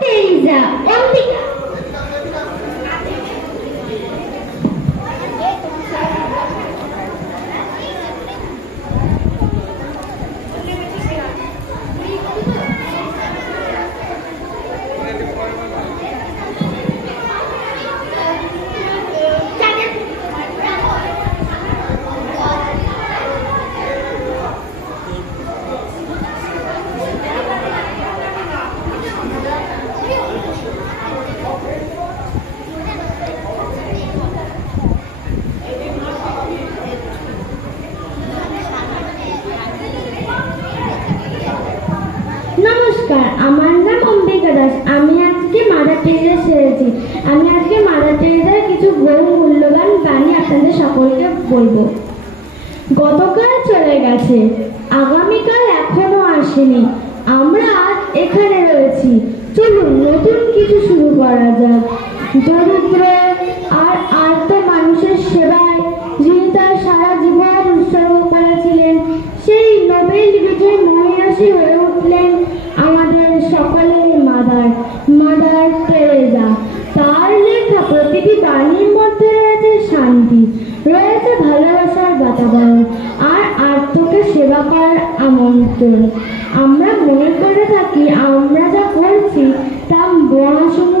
Teresa, Olga. নমস্কার, আমার নাম অম্বিকা দাস। আমি আজকে মাদার টেরেসা সেরেছি। আমি আজকে মাদার টেরেসার কিছু মূল্যবান বাণী আপনাদের সকলকে বলবো। গতকাল চলে গেছে, আগামীকাল এখনো আসেনি। আমরা আজ এখানে রয়েছি, চলুন নতুন কিছু শুরু করা যাক। দরিদ্র আর আর্ত মানুষের সেবায় যিনি তার সারা জীবন উৎসর্গ করেছিলেন, সেই নোবেল বিজয়ী মহিষী হয়ে উঠলেন আমাদের সকলের মাদার টেরেসা। তার লেখা প্রতিটি বাণীর মধ্যে রয়েছে শান্তি, রয়েছে ভালোবাসার বাতাবরণ আর আর্তকে সেবা করার আমন্ত্রণ। আমরা মনে করে থাকি আমরা যা করছি তা বর্ণশূন্য